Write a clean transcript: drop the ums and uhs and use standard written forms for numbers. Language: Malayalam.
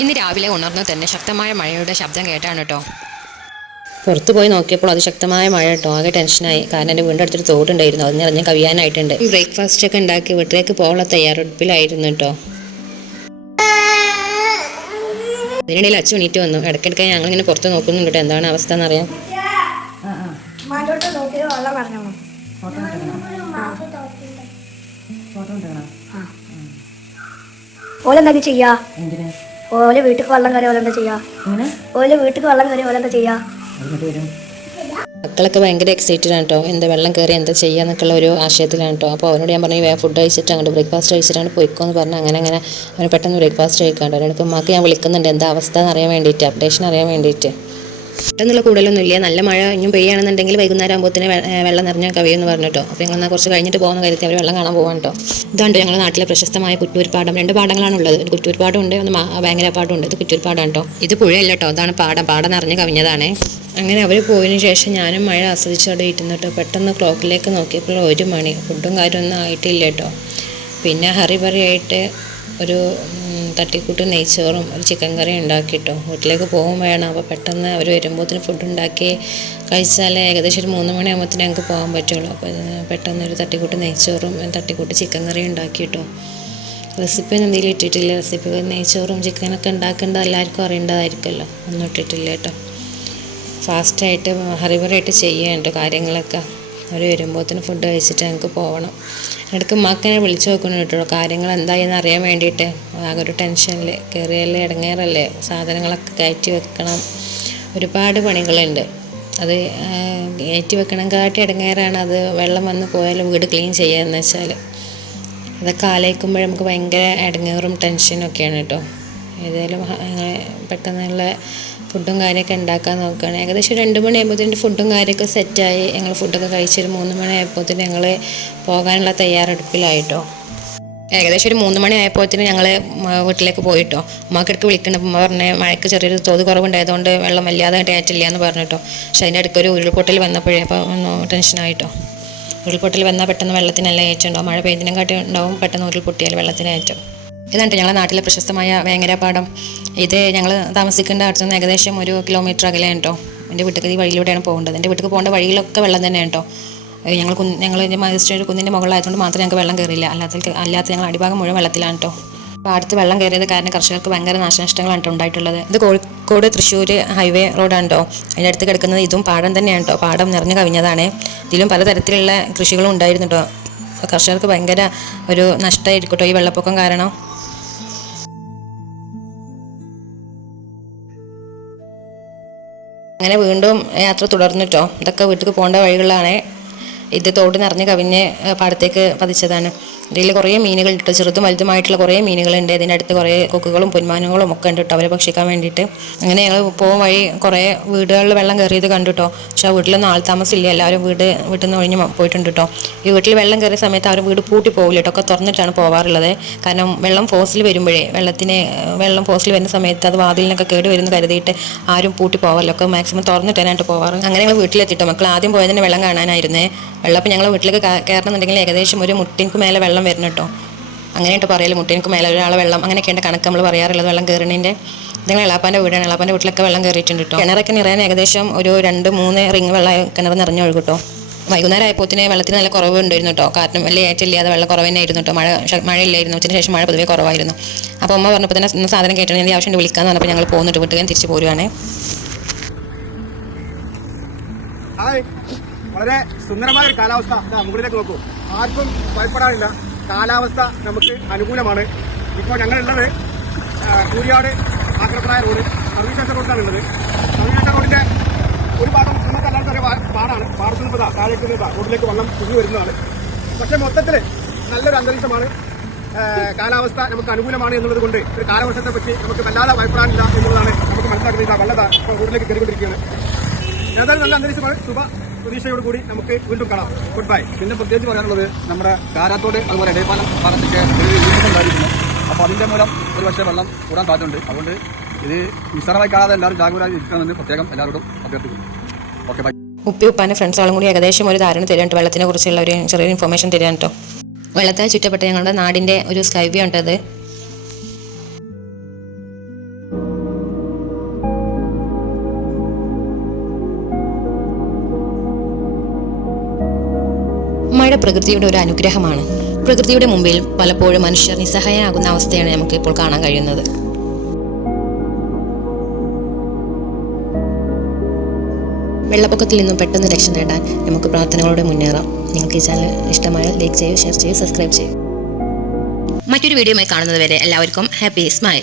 ഇന്ന് രാവിലെ ഉണർന്നു തന്നെ ശക്തമായ മഴയുടെ ശബ്ദം കേട്ടാണ് കേട്ടോ. പുറത്ത് പോയി നോക്കിയപ്പോൾ അതിശക്തമായ മഴ കേട്ടോ. ആകെ ടെൻഷനായി. കാരണം എൻ്റെ വീടിൻ്റെ അടുത്തൊരു തോടുണ്ടായിരുന്നു, അത് നിറഞ്ഞ് കവിയാനായിട്ടുണ്ട്. ബ്രേക്ക്ഫാസ്റ്റ് ഒക്കെ ഉണ്ടാക്കി വീട്ടിലേക്ക് പോകാനുള്ള തയ്യാറെടുപ്പിലായിരുന്നു കേട്ടോ. അതിനിടയിൽ അച്ഛൻ എണീറ്റ് വന്നു. ഇടയ്ക്കിടയ്ക്ക് ഞങ്ങളിങ്ങനെ പുറത്ത് നോക്കുന്നുണ്ട് കേട്ടോ, എന്താണ് അവസ്ഥ എന്നറിയാം. ഓലെന്താ ചെയ്യാ? ഓലെ വീട്ടിക്ക് വെള്ളം കയറി ഓലെന്താ ചെയ്യാ? ഓലെ വീട്ടിക്ക് വെള്ളം കയറി ഓലെന്താ ചെയ്യാ? മക്കളൊക്കെ ഭയങ്കര എക്സൈറ്റഡ് ആണ് കേട്ടോ. എന്താ വെള്ളം കയറി എന്താ ചെയ്യാന്നൊക്കെയുള്ള ഒരു ആശയത്തിലാണ് കേട്ടോ. അപ്പോൾ അവനോട് ഞാൻ പറഞ്ഞു ഫുഡ് കഴിച്ചിട്ട് അങ്ങോട്ട് ബ്രേക്ക്ഫാസ്റ്റ് കഴിച്ചിട്ടാണ് പോയിക്കോന്ന് പറഞ്ഞു. അങ്ങനെ അവന് പെട്ടെന്ന് ബ്രേക്ക്ഫാസ്റ്റ് കഴിക്കാണ്ട് അവനക്ക് ഉമ്മാക്ക് ഞാൻ വിളിക്കുന്നുണ്ട് എന്താ അവസ്ഥ എന്നറിയാൻ വേണ്ടിയിട്ട്, അപ്ഡേഷൻ അറിയാൻ വേണ്ടിയിട്ട്. പെട്ടെന്നുള്ള കൂടുതലൊന്നും ഇല്ല. നല്ല മഴ ഇനിയും പെയ്യുകയാണെന്നുണ്ടെങ്കിൽ വൈകുന്നേരം ആകുമ്പോഴത്തേന് വെള്ളം നിറഞ്ഞ കവിയെന്ന് പറഞ്ഞിട്ടോ. അപ്പോൾ ഞങ്ങൾ എന്നാൽ കുറച്ച് കഴിഞ്ഞിട്ട് പോകുന്ന കാര്യത്തിൽ അവർ വെള്ളം കാണാൻ പോകാൻ കേട്ടോ. ഇതാണ്ട് ഞങ്ങളുടെ നാട്ടിലെ പ്രശസ്തമായ കുറ്റൂർപ്പാടം. 2 പാടങ്ങളാണുള്ളത്. ഒരു കുറ്റൂർപ്പാടം ഉണ്ട്, ഒന്ന് വേങ്ങരപ്പാടം ഉണ്ട്. ഇത് കുറ്റൂർപ്പാടാണ് കേട്ടോ. ഇത് പുഴയല്ല കേട്ടോ, അതാണ് പാടം നിറഞ്ഞ് കവിഞ്ഞതാണ്. അങ്ങനെ അവർ പോയതിനു ശേഷം ഞാനും മഴ ആസ്വദിച്ചവിടെ ഇരുന്നിട്ടോ. പെട്ടെന്ന് ക്ലോക്കിലേക്ക് നോക്കിയപ്പോൾ 1 മണി. ഫുഡും കാര്യമൊന്നും ആയിട്ടില്ല കേട്ടോ. പിന്നെ ഹറിബറിയായിട്ട് ഒരു തട്ടിക്കൂട്ട് നെയ്ച്ചോറും ഒരു ചിക്കൻ കറിയും ഉണ്ടാക്കിട്ടോ. വീട്ടിലേക്ക് പോകും വേണം. അപ്പോൾ പെട്ടെന്ന് അവർ വരുമ്പോഴത്തേന് ഫുഡ് ഉണ്ടാക്കി കഴിച്ചാൽ ഏകദേശം ഒരു 3 മണിയാകുമ്പോഴത്തേന് ഞങ്ങൾക്ക് പോകാൻ പറ്റുള്ളൂ. അപ്പോൾ പെട്ടെന്ന് ഒരു തട്ടിക്കൂട്ട് നെയ്ച്ചോറും തട്ടിക്കൂട്ട് ചിക്കൻ കറിയും ഉണ്ടാക്കിട്ടോ. റെസിപ്പി ഒന്നും എന്തെങ്കിലും ഇട്ടിട്ടില്ല. റെസിപ്പി നെയ്ച്ചോറും ചിക്കനൊക്കെ ഉണ്ടാക്കേണ്ടത് എല്ലാവർക്കും അറിയേണ്ടതായിരിക്കുമല്ലോ. ഒന്നും ഇട്ടിട്ടില്ല കേട്ടോ. ഫാസ്റ്റായിട്ട് ഹറിബറിയായിട്ട് ചെയ്യാനുണ്ട് കാര്യങ്ങളൊക്കെ. അവർ വരുമ്പോഴത്തേന് ഫുഡ് കഴിച്ചിട്ട് ഞങ്ങൾക്ക് പോകണം. ഇടയ്ക്ക് ഉമ്മാക്കനെ വിളിച്ചു നോക്കണം കേട്ടോ, കാര്യങ്ങൾ എന്തായെന്ന് അറിയാൻ വേണ്ടിയിട്ട്. ആകെ ഒരു ടെൻഷനിൽ കയറിയല്ലേ, ഇടങ്ങേറല്ലേ, സാധനങ്ങളൊക്കെ കയറ്റി വെക്കണം, ഒരുപാട് പണികളുണ്ട്. അത് കയറ്റി വെക്കണം കാട്ടി ഇടങ്ങേറാണ്. അത് വെള്ളം വന്ന് പോയാലും വീട് ക്ലീൻ ചെയ്യാന്ന് വെച്ചാൽ അതൊക്കെ ആലോചിക്കുമ്പോൾ നമുക്ക് ഭയങ്കര ഇടങ്ങേറും ടെൻഷനും ഒക്കെയാണ് കേട്ടോ. ഏതായാലും പെട്ടെന്നുള്ള ഫുഡും കാര്യമൊക്കെ ഉണ്ടാക്കാൻ നോക്കുകയാണ്. ഏകദേശം 2 മണിയാകുമ്പോഴത്തേന് ഫുഡും കാര്യമൊക്കെ സെറ്റായി. ഞങ്ങൾ ഫുഡൊക്കെ കഴിച്ചൊരു 3 മണിയായപ്പോഴത്തേന് ഞങ്ങൾ പോകാനുള്ള തയ്യാറെടുപ്പിലായിട്ടോ. ഏകദേശം ഒരു 3 മണിയായപ്പോഴത്തേന് ഞങ്ങൾ വീട്ടിലേക്ക് പോയിട്ടോ. ഉമ്മാക്കിടക്ക് വിളിക്കണം. ഉമ്മ പറഞ്ഞ് മഴയ്ക്ക് ചെറിയൊരു തോത് കുറവുണ്ടായതുകൊണ്ട് വെള്ളം വല്ലാതെ കയറ്റില്ല എന്ന് പറഞ്ഞിട്ടോ. പക്ഷെ അതിൻ്റെ ഇടയ്ക്ക് ഒരു ഉരുൾപൊട്ടൽ വന്നപ്പോഴേ അപ്പോൾ ഒന്ന് ടെൻഷനായിട്ടോ. ഉരുൾപൊട്ടൽ വന്നാൽ പെട്ടെന്ന് വെള്ളത്തിനെല്ലാം ഏറ്റുണ്ടാവും. മഴ പെയ്തിനും കാട്ടി ഉണ്ടാവും, പെട്ടെന്ന് ഉരുൾപൊട്ടിയാൽ വെള്ളത്തിന് ഏറ്റും. ഇതാണ് ഞങ്ങളുടെ നാട്ടിലെ പ്രശസ്തമായ വേങ്ങരപ്പാടം. ഇത് ഞങ്ങൾ താമസിക്കേണ്ട അടുത്ത് നിന്ന് ഏകദേശം 1 കിലോമീറ്റർ അകലെയാണ് കേട്ടോ. എൻ്റെ വീട്ടിൽ ഈ വഴിയിലൂടെയാണ് പോകേണ്ടത്. എൻ്റെ വീട്ടിൽ പോകേണ്ട വഴിയിലൊക്കെ വെള്ളം തന്നെയാണ് കേട്ടോ. ഞങ്ങൾ മജിസ്ട്രേറ്റ് കുന്നിൻ്റെ മുകളിലായതുകൊണ്ട് മാത്രമേ ഞങ്ങൾക്ക് വെള്ളം കയറിയില്ല. അല്ലാത്ത ഞങ്ങൾ അടിഭാഗം മുഴുവൻ വെള്ളത്തിലാണ് കേട്ടോ. അപ്പോൾ അടുത്ത് വെള്ളം കയറിയത് കാരണം കർഷകർക്ക് ഭയങ്കര നാശനഷ്ടങ്ങളാണ് കേട്ടോ ഉണ്ടായിട്ടുള്ളത്. ഇത് കോഴിക്കോട് തൃശ്ശൂർ ഹൈവേ റോഡാണ് കേട്ടോ. അതിൻ്റെ അടുത്ത് കിടക്കുന്നത് ഇതും പാടം തന്നെയാണ് കേട്ടോ. പാടം നിറഞ്ഞു കവിഞ്ഞതാണ്. ഇതിലും പലതരത്തിലുള്ള കൃഷികളും ഉണ്ടായിരുന്നു കേട്ടോ. കർഷകർക്ക് ഭയങ്കര ഒരു നഷ്ടമായിരിക്കും കേട്ടോ ഈ വെള്ളപ്പൊക്കം കാരണം. അങ്ങനെ വീണ്ടും യാത്ര തുടർന്നിട്ടോ. ഇതൊക്കെ വീട്ടിൽ പോകേണ്ട വഴികളാണ്. ഇത് തോട് നിറഞ്ഞ് കവിഞ്ഞ് പാടത്തേക്ക് പതിച്ചതാണ്. ഇതിൽ കുറേ മീനുകൾ ഇട്ടോ, ചെറുതും വലുതുമായിട്ടുള്ള കുറേ മീനുകളുണ്ട്. ഇതിൻ്റെ അടുത്ത് കുറേ കൊക്കുകളും പൊന്മാനുകളും ഒക്കെ ഉണ്ട് കേട്ടോ, അവരെ ഭക്ഷിക്കാൻ വേണ്ടിയിട്ട്. അങ്ങനെ ഞങ്ങൾ പോകും വഴി കുറേ വീടുകളിൽ വെള്ളം കയറിയത് കണ്ടു കേട്ടോ. പക്ഷെ ആ വീട്ടിലൊന്നും ആൾ താമസമില്ല, എല്ലാവരും വീട്ടിൽ നിന്ന് ഒഴിഞ്ഞ് പോയിട്ടുണ്ട് കേട്ടോ. ഈ വീട്ടിൽ വെള്ളം കയറിയ സമയത്ത് അവർ വീട് പൂട്ടി പോകില്ല കേട്ടോ, ഒക്കെ തുറന്നിട്ടാണ് പോകാറുള്ളത്. കാരണം വെള്ളം ഫോഴ്സിൽ വരുമ്പോഴേ വെള്ളം ഫോഴ്സിൽ വരുന്ന സമയത്ത് അത് വാതിലിനൊക്കെ കേട് വരുന്ന കരുതിയിട്ട് ആരും പൂട്ടി പോകാമല്ലോ, ഒക്കെ മാക്സിമം തുറന്നിട്ടാനായിട്ട് പോകാറ്. അങ്ങനെ ഞങ്ങൾ വീട്ടിലെത്തിട്ടോ. മക്കൾ ആദ്യം പോയതിന് വെള്ളം കാണാനായിരുന്നേ. വെള്ളപ്പം ഞങ്ങൾ വീട്ടിലേക്ക് കയറണമെന്നുണ്ടെങ്കിൽ ഏകദേശം ഒരു മുട്ടിൻക്ക് മേലെ വെള്ളം വരണം കേട്ടോ. അങ്ങനെയായിട്ട് പറയല്, മുട്ടിൻക്ക് മേലെ ഒരാളെ വെള്ളം, അങ്ങനെയൊക്കെയാണ് കണക്ക് നമ്മൾ പറയാറുള്ളത് വെള്ളം കയറുന്നതിൻ്റെ. നിങ്ങൾ എളാപ്പാൻ്റെ വീടാണ്. എളാപ്പാൻ്റെ വീട്ടിലൊക്കെ വെള്ളം കയറിയിട്ടുണ്ട് കേട്ടോ. കിണറൊക്കെ നിറയാൻ ഏകദേശം ഒരു 2-3 റിങ് വെള്ളം കിണർ നിറഞ്ഞു ഒഴുകും കേട്ടോ. വൈകുന്നേരം ആയപ്പോഴത്തേന് വെള്ളത്തിന് നല്ല കുറവ് ഉണ്ടായിരുന്നു കേട്ടോ. കാരണം വലിയ ഏറ്റില്ലാതെ വെള്ളം കുറവ് തന്നെ ആയിരുന്നു കേട്ടോ. മഴയില്ലായിരുന്നു. ഉച്ചയ്ക്ക് ശേഷം മഴ പൊതുവേ കുറവായിരുന്നു. അപ്പോൾ അമ്മ പറഞ്ഞപ്പോൾ തന്നെ ഇന്ന് സാധനം കേട്ടിട്ടുണ്ടെങ്കിൽ ആവശ്യം വിളിക്കാമെന്ന് പറഞ്ഞപ്പോൾ ഞങ്ങൾ പോകുന്നിട്ട് വീട്ടുകാൻ തിരിച്ച് പോരുവാണ്. വളരെ സുന്ദരമായ ഒരു കാലാവസ്ഥ. മുകളിലേക്ക് നോക്കൂ, ആർക്കും ഭയപ്പെടാനില്ല. കാലാവസ്ഥ നമുക്ക് അനുകൂലമാണ്. ഇപ്പോൾ ഞങ്ങളുള്ളത് കൂരിയാട് ആക്രപ്രായ റോഡ് സർവീസ് സ്റ്റേഷൻ റോഡിലാണ് ഉള്ളത്. സർവീസ് സ്റ്റേഷൻ റോഡിന്റെ ഒരു ഭാഗം നമുക്ക് എല്ലാവർക്കും അറിയാം പാടാണ്. പാടത്തു നിന്ന് താഴേക്ക് റോഡിലേക്ക് വെള്ളം കുഞ്ഞു വരുന്നതാണ്. പക്ഷേ മൊത്തത്തിൽ നല്ലൊരു അന്തരീക്ഷമാണ്. കാലാവസ്ഥ നമുക്ക് അനുകൂലമാണ് എന്നുള്ളത് കൊണ്ട് ഒരു കാലവർഷത്തെ പറ്റി നമുക്ക് വല്ലാതെ ഭയപ്പെടാനില്ല എന്നുള്ളതാണ് നമുക്ക് മനസ്സിലാക്കുന്നത്. വെള്ളത ഇപ്പോൾ റോഡിലേക്ക് കയറിക്കൊണ്ടിരിക്കുകയാണ്. ഏതായാലും നല്ല അന്തരീക്ഷമാണ്. പ്രതീക്ഷയോട് കൂടി നമുക്ക് വീണ്ടും കാണാം. Good bye. പിന്നെ പ്രത്യേകിച്ച് പറയാനുള്ളത് നമ്മുടെ കാരാത്തോട് അതുപോലെ ഇടയപ്പാലം പാലത്തേക്ക് ഉണ്ടായിരിക്കുന്നു. അപ്പോൾ അതിന്റെ മൂലം ഒരു പക്ഷേ വെള്ളം കൂടാൻ സാധ്യതയുണ്ട്. അതുകൊണ്ട് ഇത് നിസ്സാരമായി കാണാതെ എല്ലാവരും ജാഗ്രതയായി ഇരിക്കണമെന്ന് പ്രത്യേകം എല്ലാവരോടും അഭ്യർത്ഥിക്കുന്നു. Okay, bye. ഉപ്പാൻ്റെ ഫ്രണ്ട്സുകളും കൂടി ഏകദേശം ഒരു ധാരണ തരാൻ വെള്ളത്തിനെ കുറിച്ചുള്ള ഒരു ചെറിയൊരു ഇൻഫർമേഷൻ തരാൻ കേട്ടോ. വെള്ളത്താൽ ചുറ്റപ്പെട്ട ഞങ്ങളുടെ നാടിൻ്റെ ഒരു സ്കൈ വ്യൂ ഉണ്ടത്. മഴ പ്രകൃതിയുടെ ഒരു അനുഗ്രഹമാണ്. പ്രകൃതിയുടെ മുമ്പിൽ പലപ്പോഴും മനുഷ്യർ നിസ്സഹായനാകുന്ന അവസ്ഥയാണ് നമുക്ക് ഇപ്പോൾ കാണാൻ കഴിയുന്നത്. വെള്ളപ്പൊക്കത്തിൽ നിന്നും പെട്ടെന്ന് രക്ഷ നേടാൻ നമുക്ക് പ്രാർത്ഥനകളോടെ മുന്നേറാം. നിങ്ങൾക്ക് ഈ ചാനൽ ഇഷ്ടമായാൽ ലൈക്ക് ചെയ്യൂ, ഷെയർ ചെയ്യൂ, സബ്സ്ക്രൈബ് ചെയ്യൂ. മറ്റൊരു വീഡിയോയുമായി കാണുന്നത് വരെ എല്ലാവർക്കും ഹാപ്പി സ്മൈൽ.